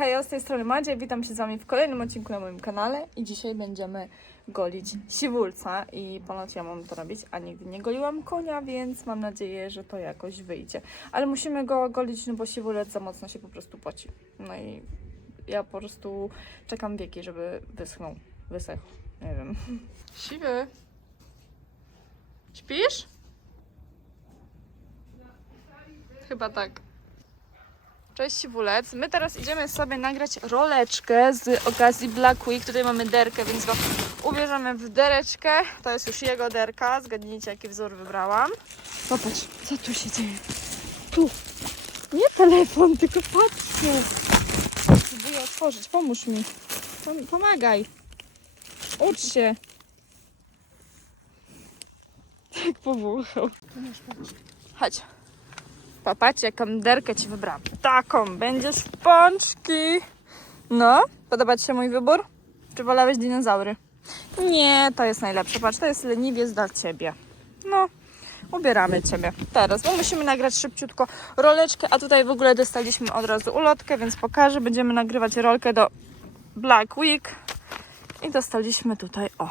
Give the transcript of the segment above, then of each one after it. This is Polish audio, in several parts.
Hej, z tej strony Madzia, witam się z Wami w kolejnym odcinku na moim kanale i dzisiaj będziemy golić siwulca i ponoć ja mam to robić, a nigdy nie goliłam konia, więc mam nadzieję, że to jakoś wyjdzie. Ale musimy go golić, no bo siwulec za mocno się po prostu poci. No i ja po prostu czekam wieki, żeby wyschnął, wysechł, nie wiem. Siwy, śpisz? Chyba tak. Cześć Siwulec. My teraz idziemy sobie nagrać roleczkę z okazji Black Week. Tutaj mamy derkę, więc go ubierzemy w dereczkę. To jest już jego derka. Zgadnijcie, jaki wzór wybrałam. Popatrz, co tu się dzieje. Tu. Nie telefon, tylko patrzcie. Próbuję otworzyć, pomóż mi. Pom- pomagaj. Ucz się. Tak powąchał. Chodź. Popatrz, jaką derkę ci wybrałam. Taką, będziesz w pączki. No, podoba ci się mój wybór? Czy wolałeś dinozaury? Nie, to jest najlepsze. Patrz, to jest leniwiec dla ciebie. No, ubieramy ciebie teraz, bo musimy nagrać szybciutko roleczkę, a tutaj w ogóle dostaliśmy od razu ulotkę, więc pokażę. Będziemy nagrywać rolkę do Black Week i dostaliśmy tutaj, o,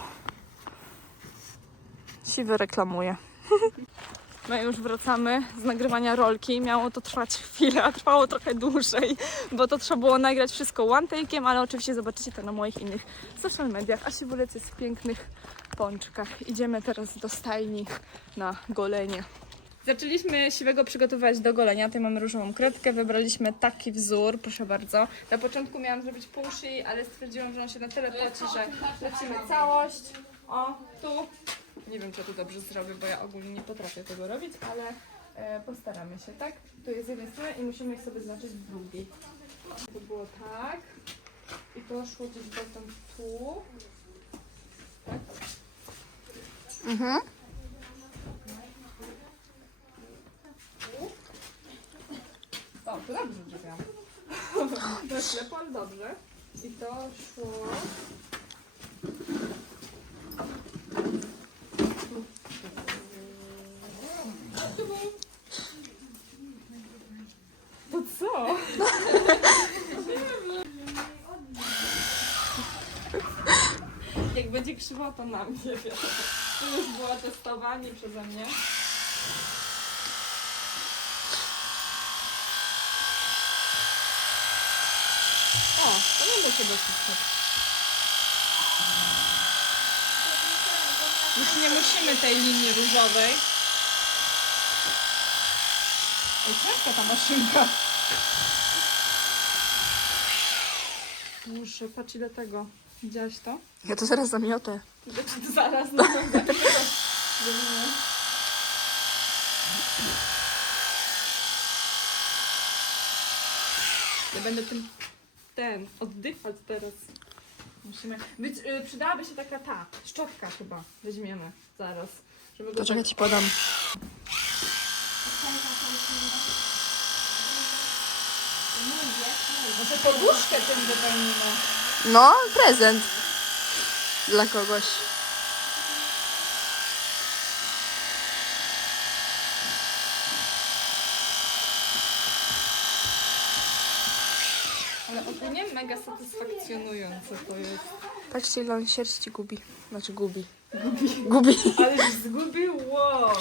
siwy reklamuje. My już wracamy z nagrywania rolki. Miało to trwać chwilę, a trwało trochę dłużej, bo to trzeba było nagrać wszystko one take'iem, ale oczywiście zobaczycie to na moich innych social mediach. A Siwulec jest w pięknych pączkach. Idziemy teraz do stajni na golenie. Zaczęliśmy siwego przygotowywać do golenia. Tutaj mamy różową kredkę. Wybraliśmy taki wzór, proszę bardzo. Na początku miałam zrobić pół szyi, ale stwierdziłam, że on się na tyle poci, że lecimy całość. O, tu. Nie wiem, czy to dobrze zrobię, bo ja ogólnie nie potrafię tego robić, ale e, postaramy się, tak? Tu jest z jednej strony i musimy ich sobie znaczyć z drugiej. To było tak. I to szło gdzieś potem tu. Tak? Mhm. O, to dobrze zrobiłam. Jest ślepo, ale dobrze. I to szło... To co? To na mnie wiadomo. To już było testowanie przeze mnie. O, to nie muszę dosyć. Już nie musimy tej linii różowej. Ej, ciężka ta maszynka. Muszę, patrz ile tego. Widziałaś to? Ja to zaraz zamiotę. Znaczy, zaraz no. Ja będę tym ten oddychać teraz. Musimy. Być, y, przydałaby się taka ta szczotka chyba. Weźmiemy zaraz. Żeby To czekaj tak... ci podam. Może poduszkę tym wypełnimy. No, prezent. Dla kogoś. Ale ogólnie mega satysfakcjonujące to jest. Patrzcie, ile on sierści gubi. Znaczy gubi. Gubi. Gubi. Ale już zgubił, wow.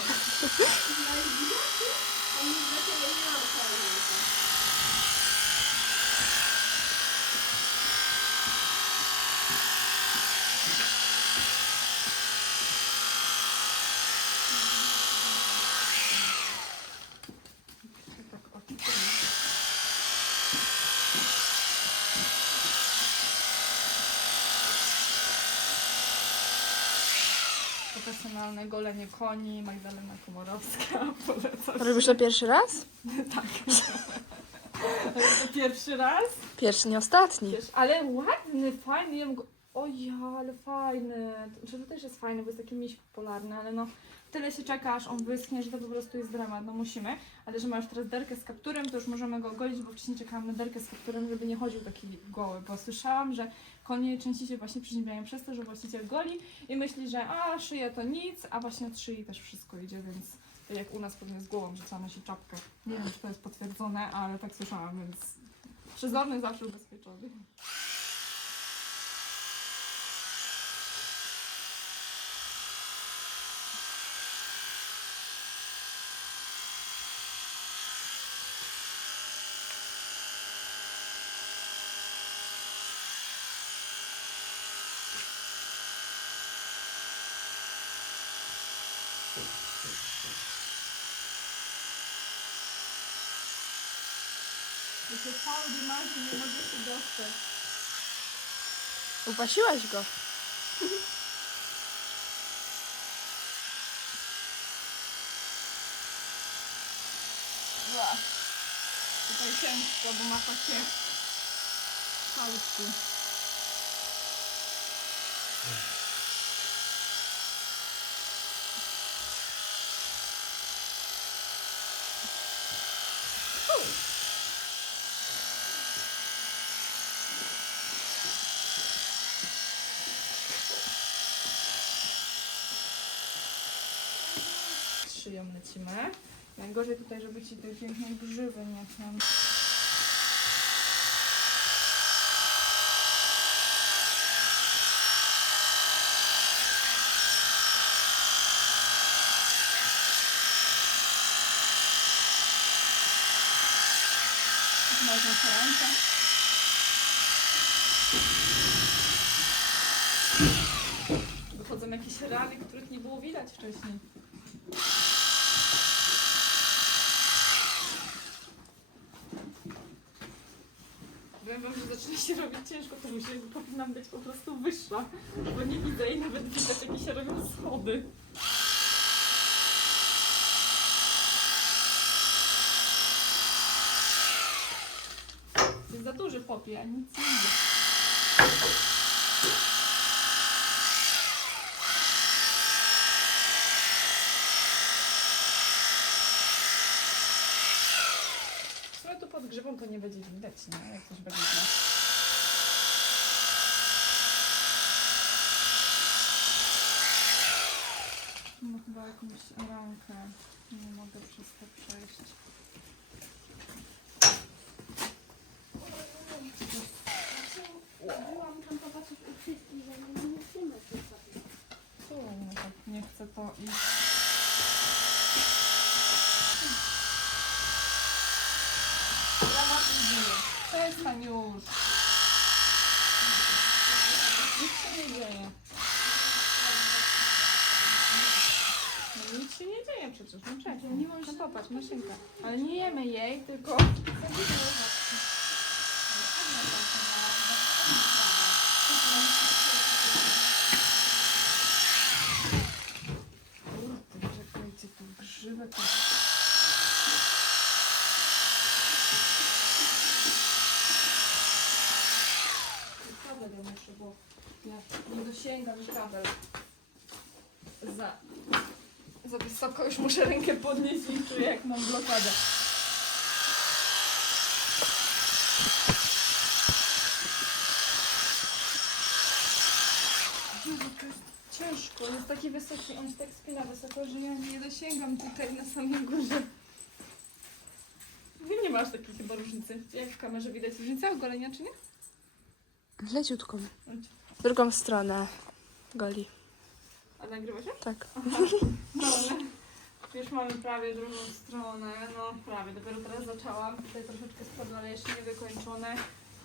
Profesjonalne golenie koni, Magdalena Komorowska, polecam. Robisz to pierwszy raz? Tak. to pierwszy raz. Pierwszy, nie ostatni. Wiesz, ale ładny, fajny. Ja go... O ja, ale fajny. Znaczy, to też jest fajny, bo jest taki miś popularny, ale no tyle się czeka, aż on wyschnie, że to po prostu jest dramat. No musimy. Ale że masz teraz derkę z kapturem, to już możemy go golić, bo wcześniej czekałam na derkę z kapturem, żeby nie chodził taki goły, bo słyszałam, że konie częściej się właśnie przeziębiają przez to, że właściciel goli i myśli, że a, szyja to nic, a właśnie od szyi też wszystko idzie, więc jak u nas pewnie z głową, że trzeba nosić czapkę. Nie wiem, czy to jest potwierdzone, ale tak słyszałam, więc przezorny zawsze ubezpieczony. To się cały marzy, nie mogę się dostać. Upasiłaś go. Ła. Tutaj ciężko, bo ma takie pałki. Z szyją lecimy. Najgorzej tutaj, żeby ci tej pięknej grzywy nie tam. Wychodzą jakieś rany, których nie było widać wcześniej. Zaczyna się robić ciężko, to musi, powinnam być po prostu wyższa, bo nie widzę i nawet widać jakie się robią schody. Jest za duży popie, a nic nie idzie. W sumie tu grzybą to nie będzie widać, nie? Jak coś będzie widać. Jakąś rankę. Nie mogę przez to przejść. Byłam tam popatrzeć u wszystkich, że nie musimy no tak nie chcę to iść. Przestań już. Nic się nie dzieje. No nic się nie dzieje przecież, no przecież. No popatrz, maszynka. Ale nie jemy jej, tylko... Kurde, czekajcie, tu grzywek. Kabel ja muszę, bo ja nie dosięgam kabel. Za, za wysoko już muszę rękę podnieść i czuję jak mam blokadę. Ciężko, jest taki wysoki, on tak spina wysoko, że ja nie dosięgam tutaj na samej górze. Nie, nie masz takiej chyba różnicy. Jak w kamerze widać różnicę ogolenia, czy nie? Leciutką. Drugą stronę goli. A nagrywa się? Tak. Dobra. Już mamy prawie drugą stronę, no prawie, dopiero teraz zaczęłam. Tutaj troszeczkę spadło, ale jeszcze nie wykończone.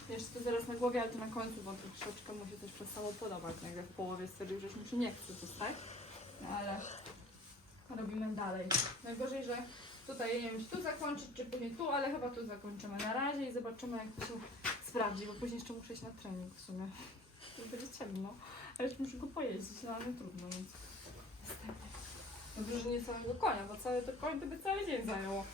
Jeszcze to zaraz na głowie, ale to na końcu, bo troszeczkę musi coś przez samo podobać. Nagle w połowie stwierdził, że już mi się nie chce zostać. No ale robimy dalej. Najgorzej, że tutaj nie wiem, czy tu zakończyć, czy później tu, ale chyba tu zakończymy na razie i zobaczymy, jak to się sprawdzi, bo później jeszcze muszę iść na trening w sumie. To będzie ciemno, ale już muszę go pojeździć, no ale trudno, więc. Dobrze, że nie całego konia, bo cały to koń to by cały dzień zajęło.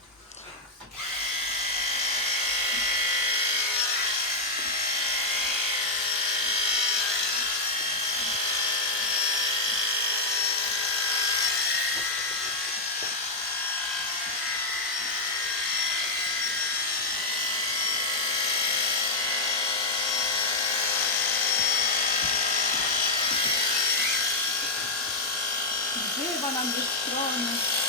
Grzywa nam ze strony.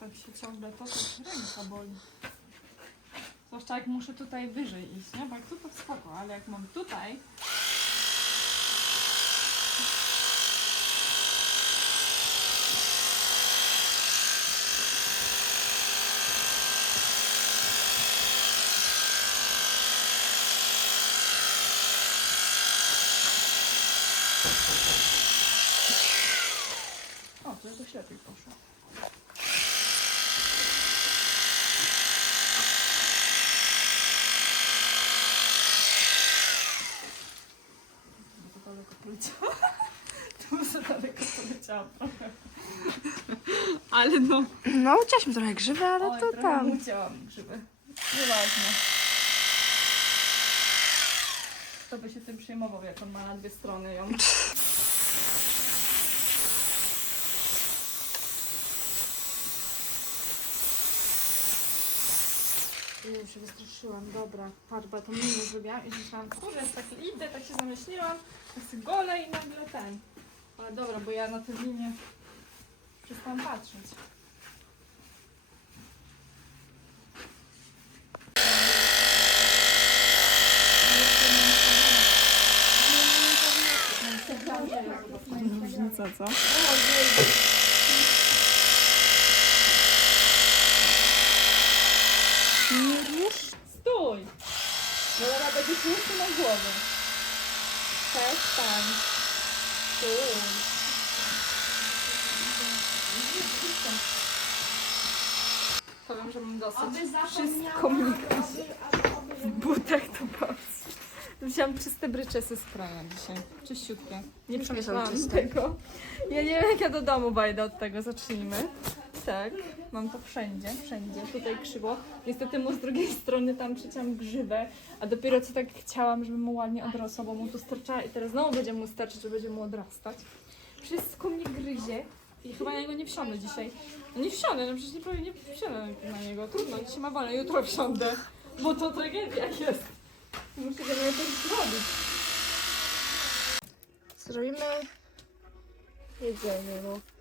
tak się ciągle to ręka boli. Zwłaszcza jak muszę tutaj wyżej iść, nie? Bo jak tu to spoko, ale jak mam tutaj... O, to jakoś lepiej poszło. To za daleko poleciała. To za daleko poleciała trochę. Ale no. No, ucięliśmy trochę grzyby, ale Oj, to trochę tam. Ucięłam grzyby. Nieważne. Kto by się tym przejmował, jak on ma na dwie strony ją. Już się wystraszyłam, dobra. Patrz, bo to minus zrobiłam i myślałam, kurde, tak idę, tak się zamyśliłam, tak gole i nagle ten. Ale dobra, bo ja na tę linię przestałam patrzeć. Różnica, co? Stój! Bo zaraz będziesz łóżku na głowę. Przestań. Powiem, że mam dosyć. Wszystko mi w butach to patrz. Wziąłam czyste bryczesy z prania dzisiaj. Czyściutkie. Nie przemyślałam tego. Ja nie wiem jak ja do domu wejdę od tego. Zacznijmy. Tak, mam to wszędzie, wszędzie. Tutaj krzywo. Niestety mu z drugiej strony tam przyciąłem grzywę, a dopiero co tak chciałam, żeby mu ładnie odrosło, bo mu tu sterczała i teraz znowu będzie mu sterczyć, że będzie mu odrastać. Wszystko mnie gryzie i chyba na niego nie wsiądę dzisiaj. No nie wsiądę, no przecież nie, powiem- nie wsiądę na niego. Trudno, dzisiaj ma wolę, jutro wsiądę, bo to tragedia jest. Muszę go jakoś zrobić. Zrobimy jedzenie, bo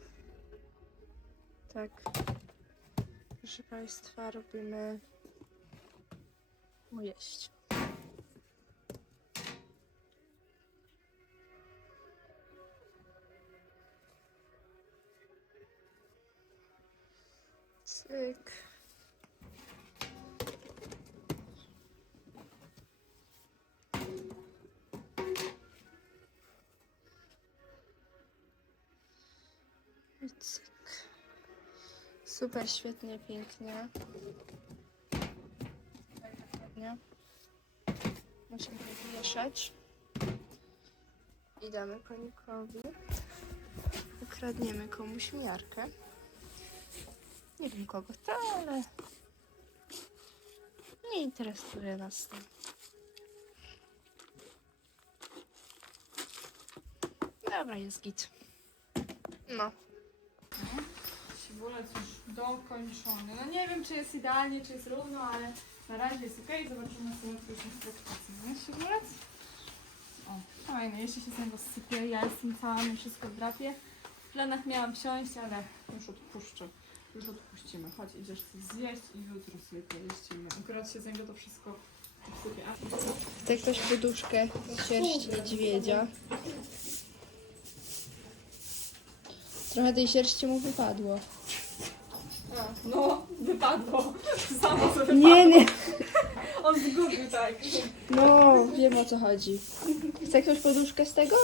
tak. Proszę Państwa, robimy mu jeść. Cyk. Super, świetnie, pięknie. Ładnie. Musimy wymieszać. I damy konikowi. Ukradniemy komuś miarkę. Nie wiem kogo to, ale nie interesuje nas to. Dobra, jest git. No. Siwulec już dokończony. No nie wiem, czy jest idealnie, czy jest równo, ale na razie jest ok. Zobaczymy sobie jak już instruktacji. Nie, Siwulec? O, fajnie. Jeszcze się z niego sypie. Ja jestem cała, mi wszystko drapie. W planach miałam wsiąść, ale już odpuszczę. Już odpuścimy. Chodź, idziesz coś zjeść i jutro sobie pojeździmy. Akurat się z niego to wszystko sypie. A Chce ktoś poduszkę sierści niedźwiedzia? Trochę tej sierści mu wypadło. No, wypadło. Samo sobie Nie, nie. On zgubił, tak. No, wiem o co chodzi. Chce ktoś poduszkę z tego?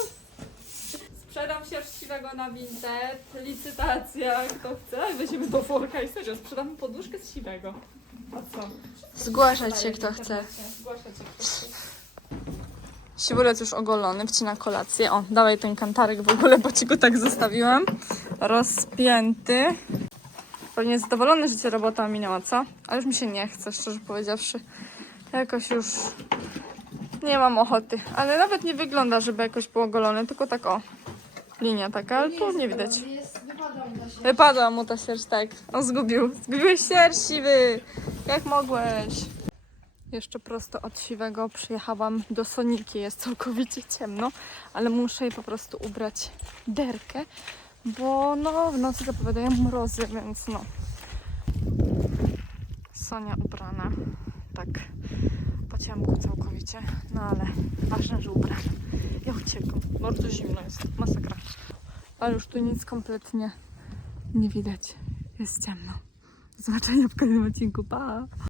Sprzedam sierściwego na Vinted, licytacja, kto chce, weźmiemy do worka i serio, sprzedam poduszkę z siwego. A co? Zgłaszać się kto chce. Zgłaszać się kto chce. Siwulec już ogolony, wcina kolację. O, dawaj ten kantarek w ogóle, bo ci go tak zostawiłam. Rozpięty. Pewnie zadowolony, że cię robota minęła, co? Ale już mi się nie chce, szczerze powiedziawszy. Jakoś już nie mam ochoty. Ale nawet nie wygląda, żeby jakoś był ogolony, tylko tak o. Linia taka, ale tu nie widać. Wypadła mu ta sierść, tak. On zgubił. Zgubiłeś sierść, siwy. Jak mogłeś? Jeszcze prosto od siwego przyjechałam do Soniki. Jest całkowicie ciemno, ale muszę jej po prostu ubrać derkę, bo no w nocy zapowiadają mrozy, więc no. Sonia ubrana. Tak po ciemku całkowicie. No ale ważne, że ubrana. Ja uciekam. Bardzo zimno jest. Masakra. Ale już tu nic kompletnie nie widać. Jest ciemno. Do zobaczenia w kolejnym odcinku. Pa!